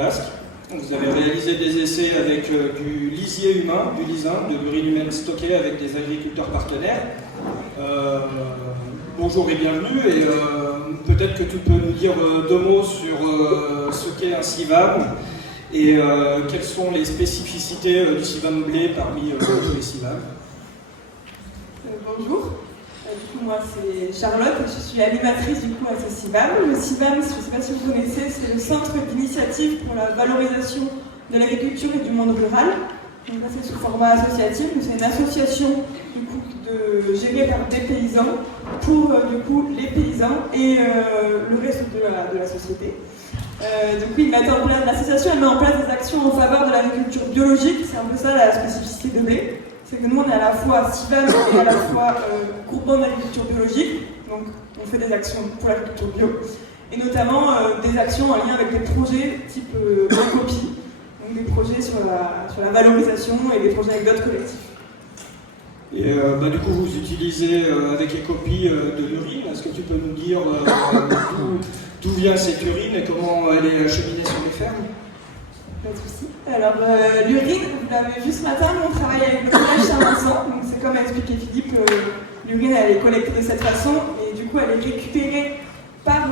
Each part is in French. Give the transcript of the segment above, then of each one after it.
Basque. Vous avez réalisé des essais avec du lisier humain, du lisin, de l'urine humaine stockée avec des agriculteurs partenaires. Bonjour et bienvenue, et peut-être que tu peux nous dire deux mots sur ce qu'est un CIVAM et quelles sont les spécificités du CIVAM blé parmi tous les CIVAM. Bonjour, du coup moi c'est Charlotte, je suis animatrice du coup à ce CIVAM. Le CIVAM, je ne sais pas si vous connaissez, c'est le centre d'initiative pour la valorisation de l'agriculture et du monde rural. Donc là c'est sous format associatif, c'est une association du coup gérée par des paysans pour du coup les paysans et le reste de la société. Donc oui, l'association elle met en place des actions en faveur de l'agriculture biologique, c'est un peu ça la spécificité de blé. C'est que nous on est à la fois CIVAM et à la fois groupement d'agriculture biologique, donc on fait des actions pour l'agriculture bio, et notamment des actions en lien avec des projets type Ecopie, donc des projets sur la valorisation et des projets avec d'autres collectifs. Et du coup vous utilisez avec Ecopie de l'urine, est-ce que tu peux nous dire d'où vient cette urine et comment elle est acheminée sur les fermes? Pas de souci. Alors, l'urine, vous l'avez vu ce matin, on travaille avec le collège Saint-Vincent. Donc, c'est comme a expliqué Philippe, l'urine elle est collectée de cette façon et du coup, elle est récupérée par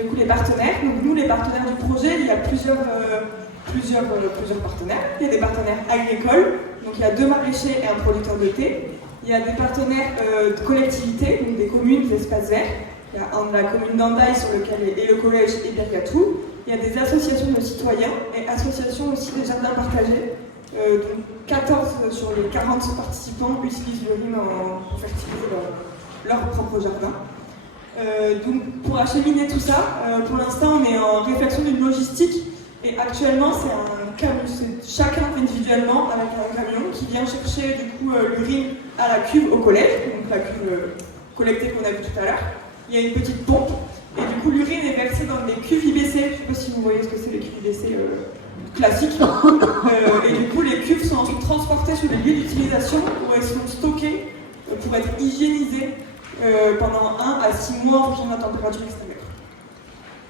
du coup, les partenaires. Donc, nous, les partenaires du projet, il y a plusieurs partenaires. Il y a des partenaires agricoles, donc il y a 2 maraîchers et un producteur de thé. Il y a des partenaires de collectivités, donc des communes, des espaces verts. Il y a la commune d'Andaï sur lequel est le collège et Birgatou. Il y a des associations de citoyens et associations aussi des jardins partagés. Donc 14 sur les 40 participants utilisent l'urine pour fertiliser leur propre jardin. Donc pour acheminer tout ça, pour l'instant on est en réflexion d'une logistique et actuellement c'est chacun individuellement avec un camion qui vient chercher du coup l'urine à la cuve au collège, donc la cuve collectée qu'on a vue tout à l'heure. Il y a une petite pompe. Et du coup, l'urine est versée dans des cuves IBC. Je ne sais pas si vous voyez ce que c'est les cuves IBC classiques. Et du coup, les cuves sont ensuite transportées sur les lieux d'utilisation où elles sont stockées pour être hygiénisées pendant 1 à 6 mois en fonction de la température extérieure.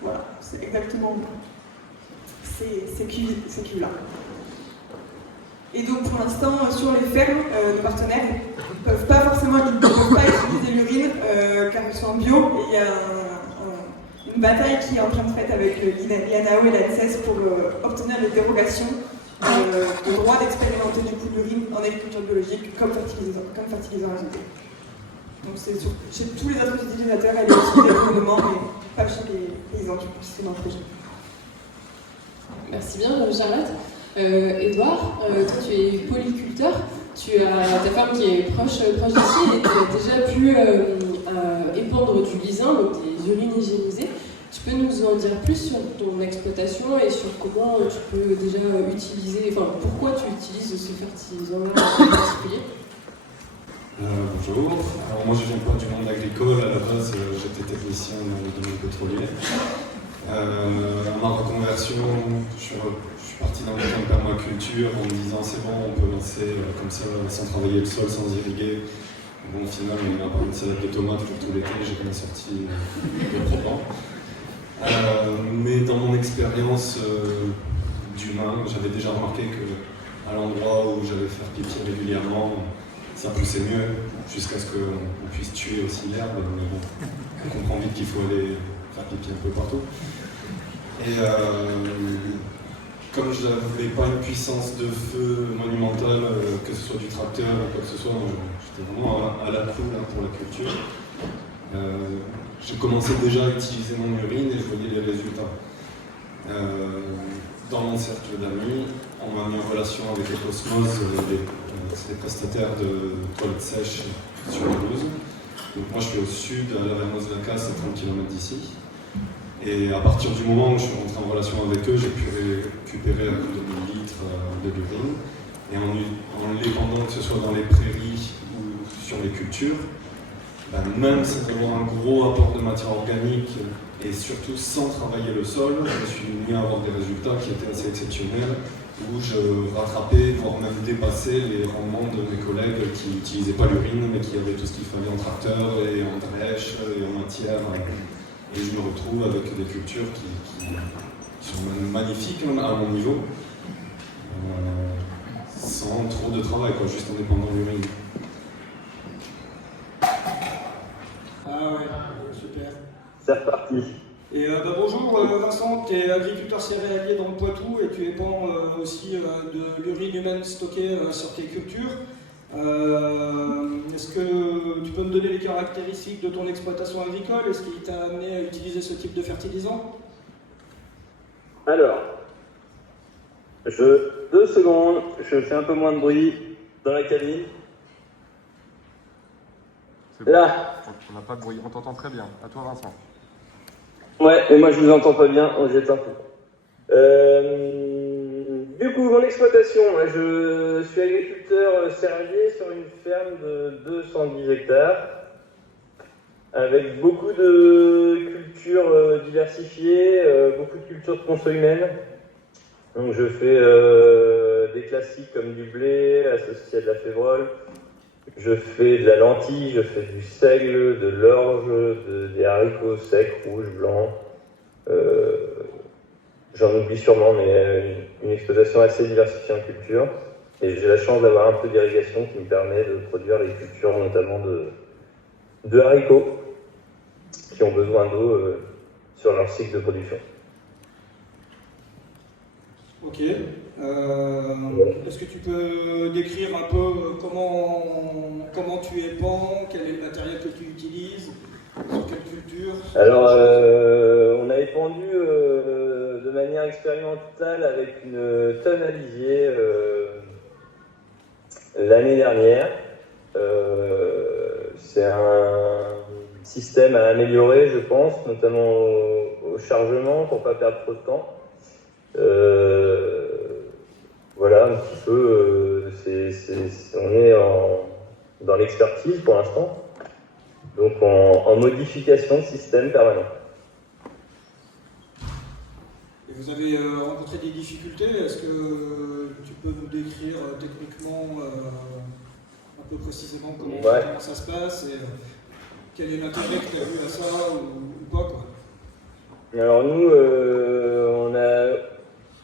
Voilà, c'est exactement ces cuves-là. Et donc, pour l'instant, sur les fermes, nos partenaires ne peuvent pas forcément utiliser l'urine car ils sont en bio. Et il y a une bataille qui est en train de faire avec l'INAO et l'ANSES pour obtenir les dérogations de droit d'expérimenter du coup l'urine en agriculture biologique comme fertilisant azoté. Donc c'est chez tous les autres utilisateurs, elle est utilisée pour le moment, mais pas chez les paysans qui sont dans le projet. Merci bien, Charlotte. Édouard, toi tu es polyculteur, tu as ta femme qui est proche d'ici et tu as déjà pu épandre du lisin, donc des urines hygiénisées. Tu peux nous en dire plus sur ton exploitation et sur comment tu peux déjà utiliser, enfin pourquoi tu utilises ce fertilisant-là en particulier? Bonjour, alors moi je viens pas du monde agricole, à la base j'étais technicien dans le domaine pétrolier. Ma reconversion, je suis parti dans le champ de permaculture en me disant c'est bon, on peut lancer comme ça sans travailler le sol, sans irriguer. Bon, au final, on a pas une salade de tomates pour tout l'été, j'ai quand même sorti le programme. Mais dans mon expérience d'humain, j'avais déjà remarqué qu'à l'endroit où j'allais faire pipi régulièrement, ça poussait mieux, jusqu'à ce qu'on puisse tuer aussi l'herbe. Mais bon, on comprend vite qu'il faut aller faire pipi un peu partout. Et comme je n'avais pas une puissance de feu monumentale, que ce soit du tracteur ou quoi que ce soit, j'étais vraiment à la cool pour la culture. J'ai commencé déjà à utiliser mon urine et je voyais les résultats. Dans mon cercle d'amis, on m'a mis en relation avec Ecosmose, c'est les prestataires de toilettes sèches sur les Toulouse. Donc moi je suis au sud, à la Vernoz-Lacasse, à 30 km d'ici. Et à partir du moment où je suis rentré en relation avec eux, j'ai pu récupérer un coup de 1000 litres de l'urine. Et en l'épandant, que ce soit dans les prairies ou sur les cultures, même sans avoir un gros apport de matière organique et surtout sans travailler le sol, je me suis mis à avoir des résultats qui étaient assez exceptionnels, où je rattrapais, voire même dépassais les rendements de mes collègues qui n'utilisaient pas l'urine, mais qui avaient tout ce qu'il fallait en tracteur et en drèche et en matière. Et je me retrouve avec des cultures qui sont magnifiques hein, à mon niveau, sans trop de travail, quoi, juste en dépendant de l'urine. Ah ouais, super. C'est reparti. Et bonjour Vincent, tu es agriculteur céréalier dans le Poitou et tu épands aussi de l'urine humaine stockée sur tes cultures. Est-ce que tu peux me donner les caractéristiques de ton exploitation agricole? Est-ce qu'il t'a amené à utiliser ce type de fertilisant? Alors, 2 secondes, je fais un peu moins de bruit dans la cabine. C'est bon. Là. On n'a pas de bruit, on t'entend très bien. À toi Vincent. Ouais, et moi je vous entends pas bien, on jette un peu. Du coup, mon exploitation, je suis agriculteur céréalier sur une ferme de 210 hectares, avec beaucoup de cultures diversifiées, beaucoup de cultures de conso humaine. Donc je fais des classiques comme du blé associé à de la févrole. Je fais de la lentille, je fais du seigle, de l'orge, des haricots secs, rouges, blancs. J'en oublie sûrement, mais une exploitation assez diversifiée en culture. Et j'ai la chance d'avoir un peu d'irrigation qui me permet de produire les cultures, notamment de haricots, qui ont besoin d'eau sur leur cycle de production. Ok. Est-ce que tu peux décrire un peu comment tu épands, quel est le matériel que tu utilises, sur quelle culture? Alors, on a épandu de manière expérimentale avec une tonne à lisier l'année dernière. C'est un système à améliorer, je pense, notamment au chargement pour ne pas perdre trop de temps. Voilà un petit peu, on est dans l'expertise pour l'instant, donc en modification de système permanent. Et vous avez rencontré des difficultés? Est-ce que tu peux nous décrire techniquement un peu précisément comment ça se passe et quel est l'intérêt que tu as vu à ça ou quoi? Alors nous, on a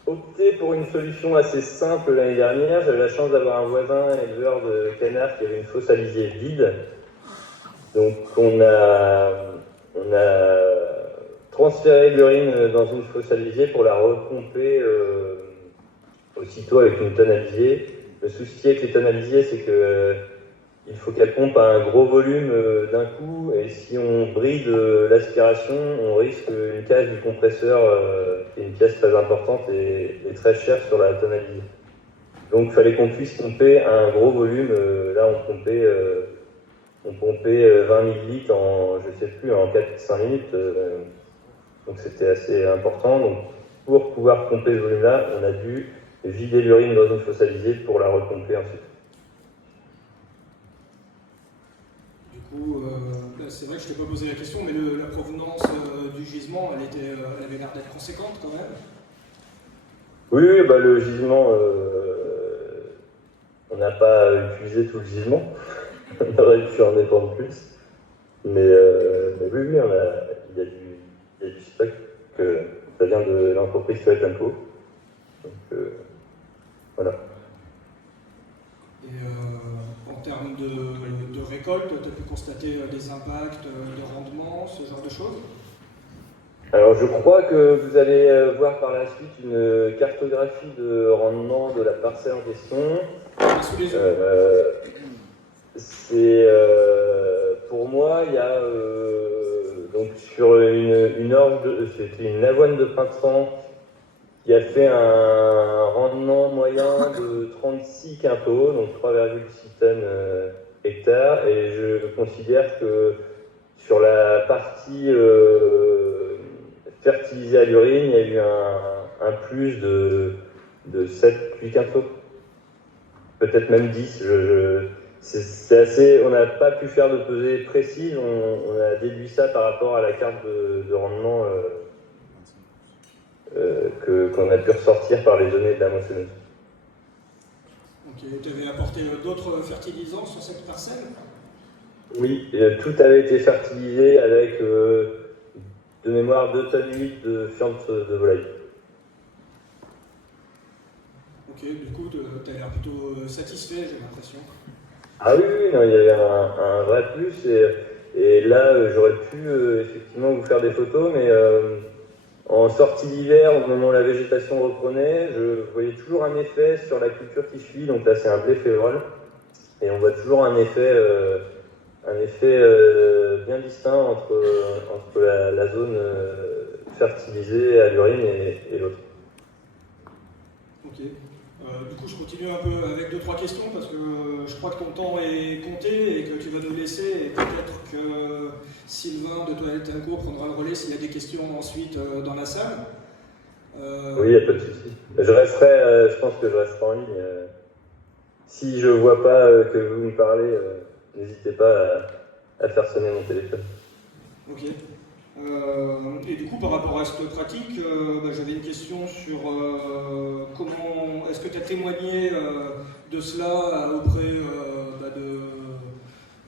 opté pour une solution assez simple l'année dernière. J'avais la chance d'avoir un voisin éleveur de canards qui avait une fosse à lisier vide. Donc on a transféré l'urine dans une fosse à lisier pour la repomper aussitôt avec une tonne à lisier. Le souci avec les tonnes à lisier, c'est que il faut qu'elle pompe à un gros volume d'un coup, et si on bride l'aspiration, on risque une cage du compresseur, qui est une pièce très importante et très chère sur la tonne à lisier. Donc il fallait qu'on puisse pomper à un gros volume. Là on pompait 20 millilitres en 4-5 minutes. Donc c'était assez important. Donc pour pouvoir pomper ce volume-là, on a dû vider l'urine dans une fosse à lisier pour la repomper ensuite. Du coup, c'est vrai que je t'ai pas posé la question, mais la provenance du gisement, elle avait l'air d'être conséquente quand même. Oui, le gisement, on n'a pas utilisé tout le gisement. On aurait pu en dépendre plus. Mais oui, il y a du stock, que ça vient de l'entreprise Toilette & Co. Donc voilà. Et en termes de récolte, tu as pu constater des impacts de rendement, ce genre de choses? Alors je crois que vous allez voir par la suite une cartographie de rendement de la parcelle en question. Sous les yeux. Pour moi, il y a donc sur une orge, c'était une avoine de printemps qui a fait un rendement moyen de 36 quintaux, donc 3,6 tonnes hectares, et je considère que sur la partie fertilisée à l'urine, il y a eu un plus de 7-8 quintaux, peut-être même 10. C'est assez, on n'a pas pu faire de pesée précise, on a déduit ça par rapport à la carte de rendement qu'on a pu ressortir par les données de la moissonneuse. Ok, tu avais apporté d'autres fertilisants sur cette parcelle? Oui, tout avait été fertilisé avec, de mémoire, 2 tonnes 8 de fientes de volaille. Ok, du coup, tu as l'air plutôt satisfait, j'ai l'impression. Ah oui, oui, non, il y avait un vrai plus et là j'aurais pu effectivement vous faire des photos, mais en sortie d'hiver, au moment où la végétation reprenait, je voyais toujours un effet sur la culture qui suit, donc là c'est un blé févrole, et on voit toujours un effet bien distinct entre la zone fertilisée à l'urine et l'autre. Ok. Du coup, je continue un peu avec 2-3 questions parce que je crois que ton temps est compté et que tu vas nous laisser. Et peut-être que Sylvain de Toilette & Co prendra le relais s'il y a des questions ensuite dans la salle. Oui, il n'y a pas de souci. Je pense que je resterai en ligne. Si je ne vois pas que vous me parlez, n'hésitez pas à faire sonner mon téléphone. Ok. Et du coup, par rapport à cette pratique, j'avais une question sur comment est-ce que tu as témoigné de cela auprès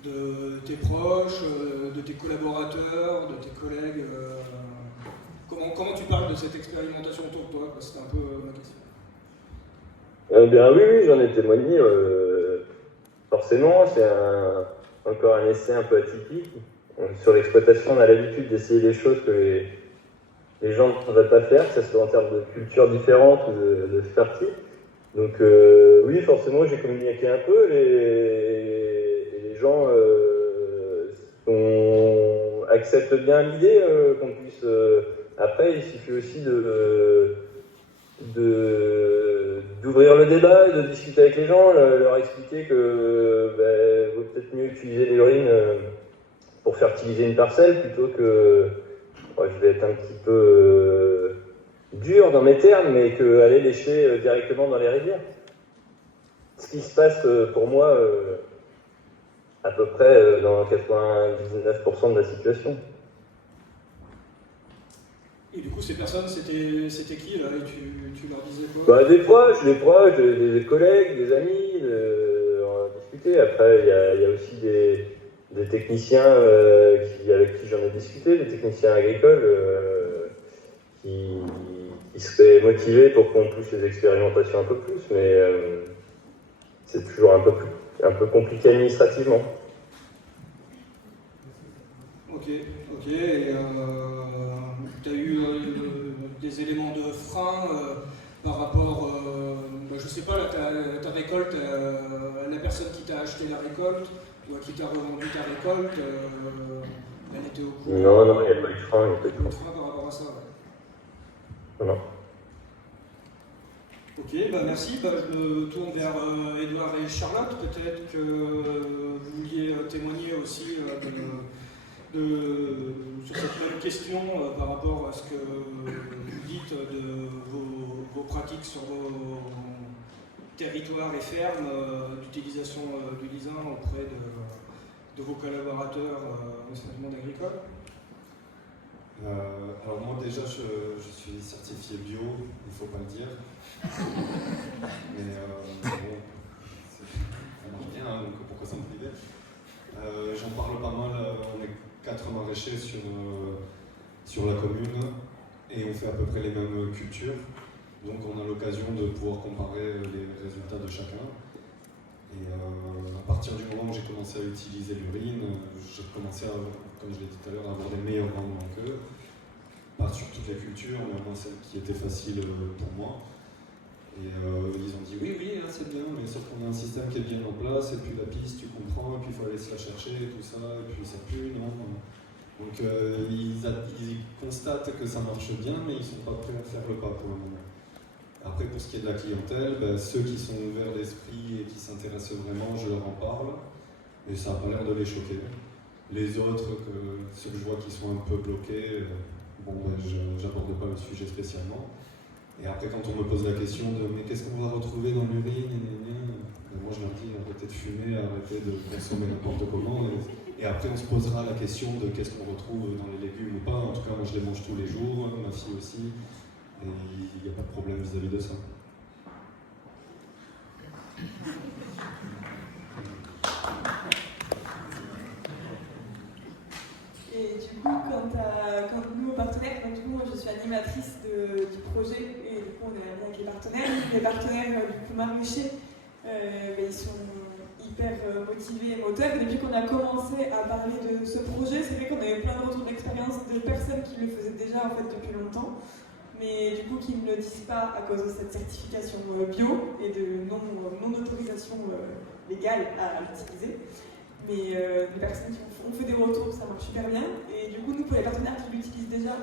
de tes proches, de tes collaborateurs, de tes collègues comment tu parles de cette expérimentation autour de toi? C'était un peu ma question. Oui, j'en ai témoigné. Forcément, c'est encore un essai un peu atypique. Sur l'exploitation, on a l'habitude d'essayer des choses que les gens ne devraient pas faire, que ce soit en termes de cultures différentes ou de fertile. Donc oui, forcément, j'ai communiqué un peu et les gens acceptent bien l'idée qu'on puisse... après, il suffit aussi d'ouvrir le débat et de discuter avec les gens, leur expliquer que vaut peut-être mieux utiliser l'urine pour fertiliser une parcelle plutôt que... je vais être un petit peu dur dans mes termes, mais qu'aller lécher directement dans les rivières. Ce qui se passe pour moi à peu près dans 99% de la situation. Et du coup, ces personnes, c'était qui là? Et tu leur disais quoi? Des proches, des collègues, des amis, on a discuté. Après, il y a aussi des techniciens avec qui j'en ai discuté, des techniciens agricoles qui seraient motivés pour qu'on pousse les expérimentations un peu plus, mais c'est toujours un peu compliqué administrativement. Ok. Et tu as eu des éléments de frein par rapport, je sais pas, ta récolte, la personne qui t'a acheté la récolte, ou qui t'a revendu ta récolte, elle était au courant? Non, il n'y a pas eu de frein. Il y a pas eu de frein par rapport à ça, ouais. Non. Ok, merci. Je me tourne vers Edouard et Charlotte. Peut-être que vous vouliez témoigner aussi sur cette même question par rapport à ce que vous dites de vos pratiques sur vos territoires et fermes d'utilisation du lisin auprès de vos collaborateurs au sein du monde agricole. Alors moi déjà je suis certifié bio, il ne faut pas le dire. Mais bon, ça marche bien, hein, donc pourquoi ça me priver. J'en parle pas mal, on est 4 maraîchers sur la commune et on fait à peu près les mêmes cultures. Donc on a l'occasion de pouvoir comparer les résultats de chacun. Et à partir du moment où j'ai commencé à utiliser l'urine, j'ai commencé, comme je l'ai dit tout à l'heure, à avoir des meilleurs rendements qu'eux. Pas sur toutes les cultures, mais au moins celles qui étaient faciles pour moi. Et ils ont dit oui, c'est bien, mais sauf qu'on a un système qui est bien en place, et puis la piste, tu comprends, et puis il faut aller se la chercher, et tout ça, et puis ça pue, non. Donc ils constatent que ça marche bien, mais ils ne sont pas prêts à faire le pas pour le moment. Après, pour ce qui est de la clientèle, ceux qui sont ouverts d'esprit et qui s'intéressent vraiment, je leur en parle, et ça n'a pas l'air de les choquer. Les autres, ceux que je vois qui sont un peu bloqués, je n'aborde pas le sujet spécialement. Et après, quand on me pose la question de mais qu'est-ce qu'on va retrouver dans l'urine, moi je leur dis arrêtez de fumer, arrêtez de consommer n'importe comment. Et après, on se posera la question de qu'est-ce qu'on retrouve dans les légumes ou pas. En tout cas, moi je les mange tous les jours, ma fille aussi. Et il n'y a pas de problème vis-à-vis de ça. Et du coup, quand nous, partenaires, donc du coup, je suis animatrice du projet, et du coup, coup, on est avec les partenaires. Les partenaires du coup maraîchers, ils sont hyper motivés et moteurs. Depuis qu'on a commencé à parler de ce projet, c'est vrai qu'on avait plein de retours d'expérience de personnes qui le faisaient déjà en fait depuis longtemps, mais du coup qui ne le disent pas à cause de cette certification bio et de non-autorisation légale à l'utiliser. Mais les personnes qui ont fait des retours, ça marche super bien. Et du coup, nous, pour les partenaires qui l'utilisent déjà,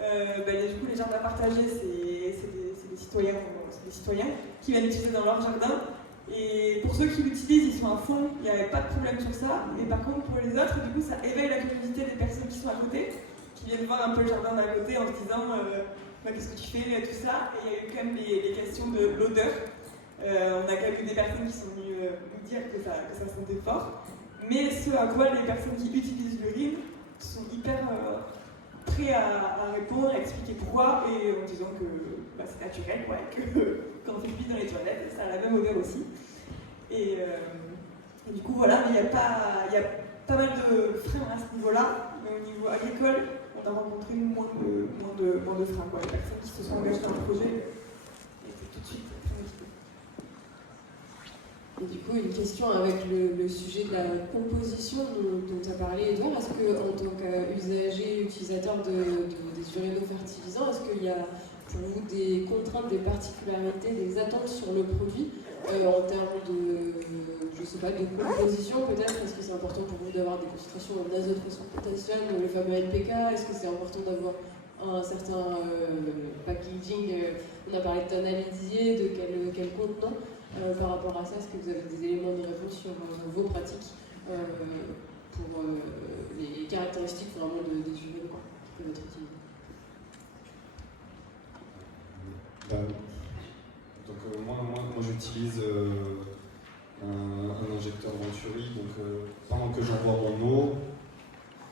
du coup, les jardins partagés, c'est des citoyens qui viennent l'utiliser dans leur jardin. Et pour ceux qui l'utilisent, ils sont à fond, il n'y avait pas de problème sur ça. Mais par contre, pour les autres, du coup, ça éveille la curiosité des personnes qui sont à côté, qui viennent voir un peu le jardin d'à côté en se disant qu'est-ce que tu fais, tout ça. Et il y a eu quand même les questions de l'odeur. On a quand même eu des personnes qui sont venues nous dire que ça sentait fort. Mais ce à quoi les personnes qui utilisent l'urine sont hyper prêts à répondre, à expliquer pourquoi, et en disant que c'est naturel, que quand on fait pipi dans les toilettes, ça a la même odeur aussi. Et du coup, voilà, mais il y a pas mal de freins à ce niveau-là, mais au niveau agricole, on a rencontré moins de freins. Les personnes qui se sont engagées dans le projet étaient tout de suite très motivées. Et du coup, une question avec le sujet de la composition dont tu as parlé, Edouard. Est-ce qu'en tant qu'usager, utilisateur des urinofertilisants, est-ce qu'il y a pour vous des contraintes, des particularités, des attentes sur le produit en termes de composition peut-être? Est-ce que c'est important pour vous d'avoir des concentrations en azote, phosphore, potassium, le fameux NPK? Est-ce que c'est important d'avoir un certain packaging? On a parlé de tonalisier, de quel contenant? Par rapport à ça, est-ce que vous avez des éléments de réponse sur vos pratiques pour les caractéristiques vraiment des urines qui peuvent être utilisées? Moi j'utilise un injecteur Venturi, donc pendant que j'envoie mon eau,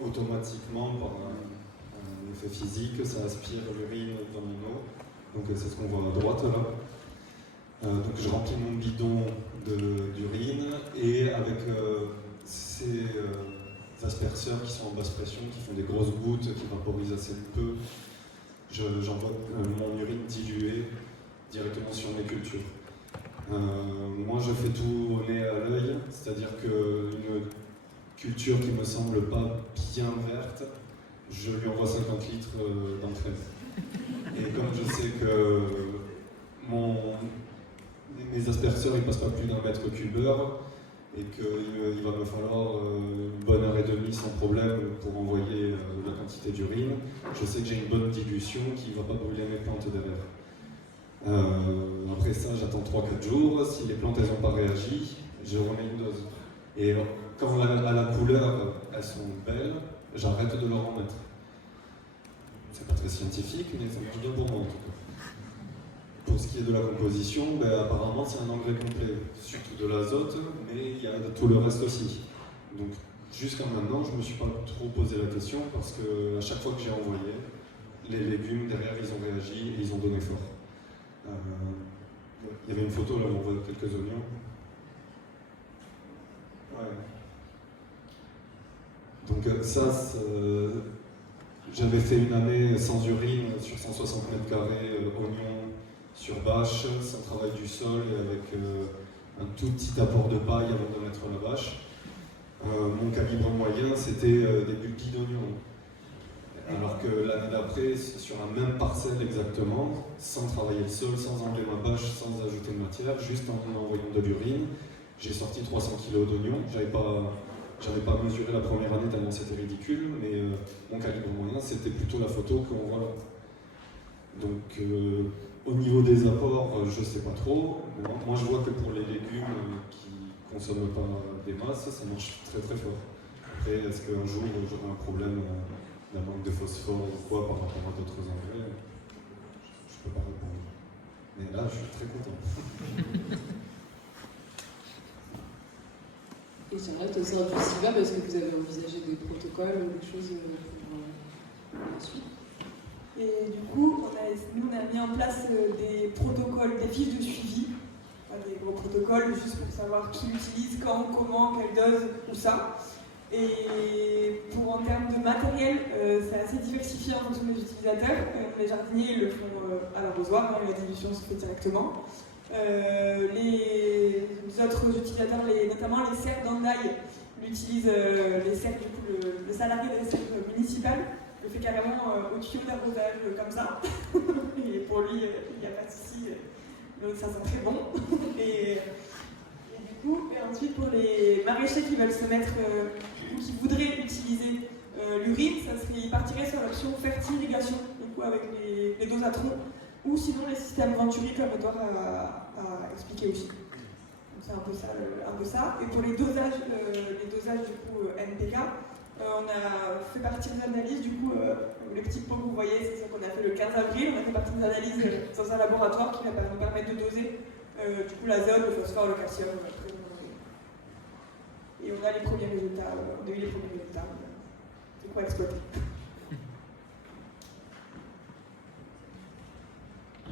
automatiquement par un effet physique, ça aspire l'urine dans mon eau. Donc c'est ce qu'on voit à droite là. Donc je remplis mon bidon d'urine et avec ces asperceurs qui sont en basse pression, qui font des grosses gouttes, qui vaporisent assez peu, j'envoie mon urine diluée directement sur mes cultures. Moi je fais tout au nez à l'œil, c'est-à-dire qu'une culture qui me semble pas bien verte, je lui envoie 50 litres d'entraîne. Et comme je sais que mes asperceurs ils passent pas plus d'1 mètre cubeur et qu'il va me falloir une bonne heure et demie sans problème pour envoyer la quantité d'urine, je sais que j'ai une bonne dilution qui ne va pas brûler mes plantes derrière. Après ça, j'attends 3-4 jours. Si les plantes n'ont pas réagi, je remets une dose. Et quand à la couleur elles sont belles, j'arrête de leur en mettre. C'est pas très scientifique, mais ça marche bien pour moi en tout cas. Pour ce qui est de la composition, apparemment c'est un engrais complet, surtout de l'azote, mais il y a tout le reste aussi. Donc jusqu'à maintenant, je ne me suis pas trop posé la question parce qu'à chaque fois que j'ai envoyé, les légumes derrière ils ont réagi et ils ont donné fort. Il y avait une photo là où on voit quelques oignons. Ouais. Donc ça, j'avais fait une année sans urine sur 160 mètres carrés, oignons sur bâche, sans travail du sol et avec un tout petit apport de paille avant de mettre la bâche. Mon calibre moyen, c'était des bulbis d'oignons. Alors que l'année d'après, sur la même parcelle exactement, sans travailler le sol, sans enlever ma bâche, sans ajouter de matière, juste en envoyant de l'urine, j'ai sorti 300 kg d'oignons. J'avais pas mesuré la première année tellement c'était ridicule, mais mon calibre moyen, c'était plutôt la photo qu'on voit là. Donc au niveau des apports, je sais pas trop. Moi je vois que pour les légumes qui consomment pas des masses, ça marche très très fort. Après, est-ce qu'un jour j'aurai un problème d'un manque de phosphore ou quoi par rapport à d'autres engrais? Je peux pas répondre. Mais là, je suis très content. Et j'aimerais au sein du CIVAM, est-ce que vous avez envisagé des protocoles ou des choses pour la suite? Et du coup, on a mis en place des protocoles, des fiches de suivi, des gros protocoles juste pour savoir qui l'utilise, quand, comment, quelle dose, où ça. Et en termes de matériel, c'est assez diversifié en fonction des utilisateurs. Les jardiniers ils le font à l'arrosoir, la dilution se fait directement. Les autres utilisateurs, notamment les serres d'Andaï, l'utilisent, les serres, du coup, le salarié des serres municipales le fait carrément au tuyau d'arrosage comme ça. Et pour lui, il n'y a pas de souci, donc ça sent très bon. Et ensuite, pour les maraîchers qui veulent se mettre, ou qui voudraient utiliser l'urine, ils partiraient sur l'option fertilisation, du coup avec les doses à tronc, ou sinon les systèmes Venturi, comme Edouard a expliqué aussi. Donc c'est un peu ça. Et pour les dosages du coup NPK, on a fait partie des analyses, du coup, le petit pot que vous voyez, c'est ça qu'on a fait le 15 avril, on a fait partie des analyses dans un laboratoire qui va nous permettre de doser du coup l'azote, le phosphore, le calcium. Et on a les premiers résultats, on a eu les premiers résultats. C'est quoi exploiter?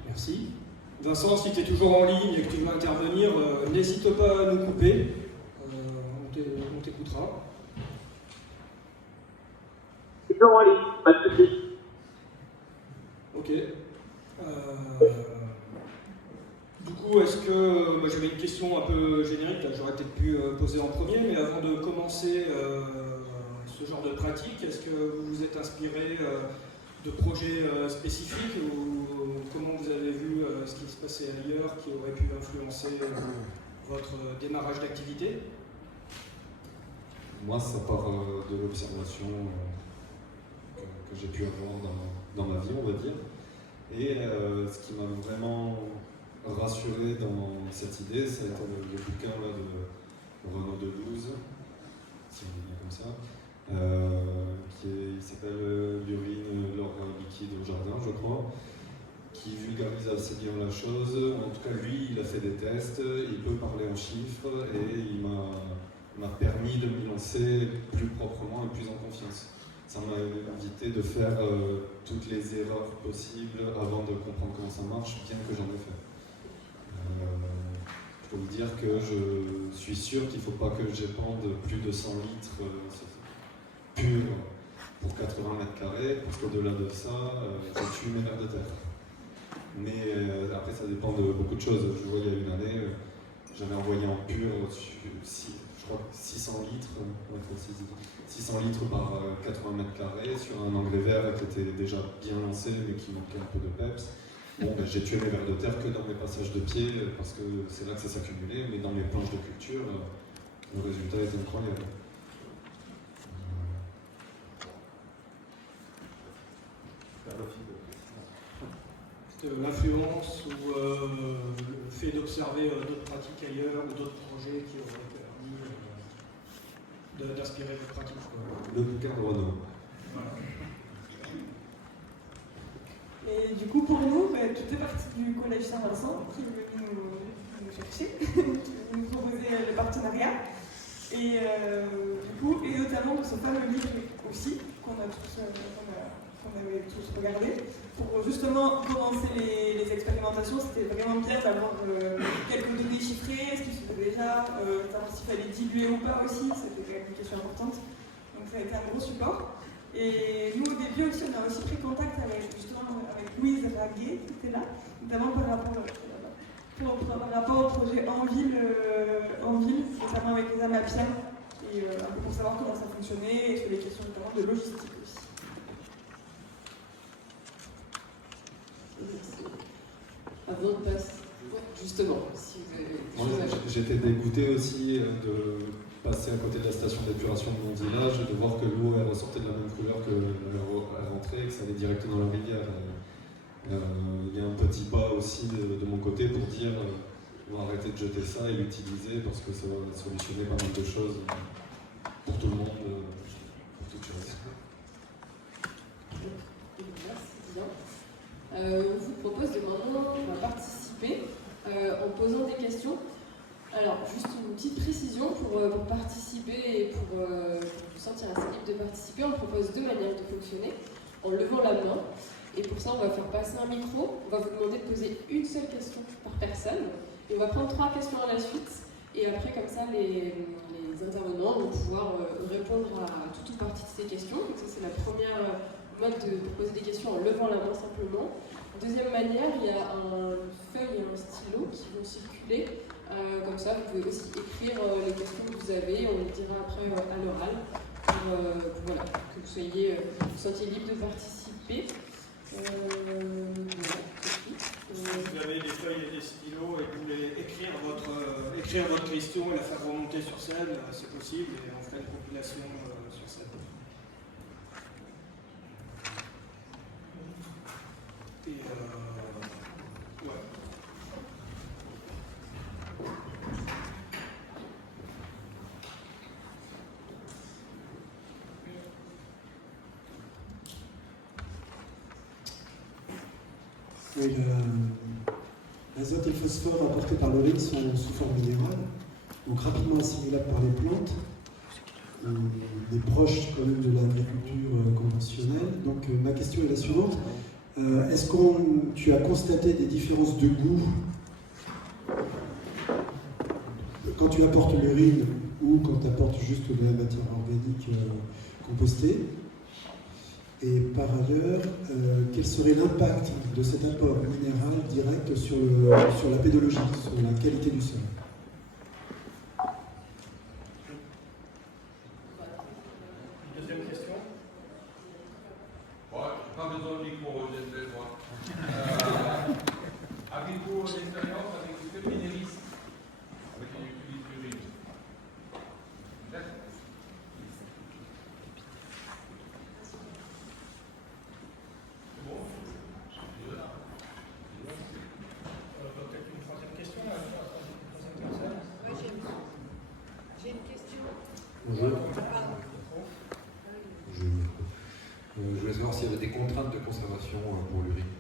Merci. Vincent, si tu es toujours en ligne et que tu veux intervenir, n'hésite pas à nous couper. On t'écoutera. Toujours en ligne, pas de soucis. Ok. Du coup, est-ce que j'avais une question un peu générique, là, j'aurais peut-être pu poser en premier, mais avant de commencer ce genre de pratique, est-ce que vous vous êtes inspiré de projets spécifiques ou comment vous avez vu ce qui se passait ailleurs qui aurait pu influencer votre démarrage d'activité? Moi, ça part de l'observation que j'ai pu avoir dans ma vie, on va dire. Et ce qui m'a vraiment rassuré dans cette idée, ça a été le bouquin là, de Renaud Delouze, si on dit bien comme ça, il s'appelle L'urine, l'or liquide au jardin, je crois, qui vulgarise assez bien la chose. En tout cas, lui, il a fait des tests, il peut parler en chiffres et il m'a permis de me lancer plus proprement et plus en confiance. Ça m'a évité de faire toutes les erreurs possibles avant de comprendre comment ça marche, bien que j'en ai fait. Je peux vous dire que je suis sûr qu'il ne faut pas que j'épande plus de 100 litres purs pour 80 mètres carrés, parce qu'au-delà de ça, je tue mes vers de terre. Mais après, ça dépend de beaucoup de choses. Je vois, il y a une année, j'avais envoyé en pur, je crois 600 litres, 600 litres par 80 mètres carrés sur un engrais vert qui était déjà bien lancé, mais qui manquait un peu de peps. Bon, j'ai tué mes vers de terre que dans mes passages de pied, parce que c'est là que ça s'accumulait, mais dans mes planches de culture, le résultat est incroyable. L'influence ou le fait d'observer d'autres pratiques ailleurs ou d'autres projets qui auraient permis d'inspirer vos pratiques. Le bouquin de Renaud. Voilà. Et du coup, pour nous, tout est parti du Collège Saint-Vincent qui est venu nous chercher, qui est venu nous proposer le partenariat. Et du coup, et notamment de ce fameux livre aussi, qu'on avait tous regardé, pour justement commencer les expérimentations. C'était vraiment bien d'avoir quelques données chiffrées, ce qui se fait déjà, savoir s'il fallait diluer ou pas aussi, c'était quand même une question importante. Donc ça a été un gros support. Et nous, au début aussi, on a aussi pris contact avec Louise Raguet, qui était là, notamment par rapport au projet en ville, notamment avec les Amapiens, et un peu pour savoir comment ça fonctionnait, et sur les questions notamment de logistique aussi. Avant de passer, justement, si vous avez... J'étais dégoûté aussi de passer à côté de la station d'épuration de mon village, de voir que l'eau ressortait de la même couleur que elle rentrait et que ça allait direct dans la rivière. Il y a un petit pas aussi de mon côté pour dire on va arrêter de jeter ça et l'utiliser parce que ça va solutionner pas mal de choses pour tout le monde, pour toutes choses. Merci bien. On vous propose de maintenant participer en posant des questions. Alors, juste une petite précision pour participer et pour vous sentir assez libre de participer, on propose deux manières de fonctionner. En levant la main, et pour ça, on va faire passer un micro, on va vous demander de poser une seule question par personne, et on va prendre 3 questions à la suite, et après, comme ça, les intervenants vont pouvoir répondre à toute ou partie de ces questions. Donc ça, c'est la première mode de poser des questions en levant la main simplement. Deuxième manière, il y a une feuille et un stylo qui vont circuler. Comme ça, vous pouvez aussi écrire les questions que vous avez. On les dira après à l'oral pour que vous sentiez libre de participer. Voilà, c'est tout. Si vous avez des feuilles et des stylos et que vous voulez écrire votre question et la faire remonter sur scène, c'est possible et on fera une compilation sur scène. Et ouais. Oui, l'azote et le phosphore apportés par l'urine sont sous forme minérale, donc rapidement assimilables par les plantes. On est proche quand même de l'agriculture conventionnelle. Donc ma question est la suivante. Est-ce que tu as constaté des différences de goût quand tu apportes l'urine ou quand tu apportes juste de la matière organique compostée? Et par ailleurs, quel serait l'impact de cet apport minéral direct sur la pédologie, sur la qualité du sol? Deuxième question. Bon, pas besoin de micro, j'espère moi. Avez-vous l'expérience avec le féminisme, avec une utilisation d'urine? Peut-être une troisième question, la troisième personne. Oui, j'ai une question. Bonjour. Je voulais savoir s'il y avait des contraintes de conservation pour l'urine.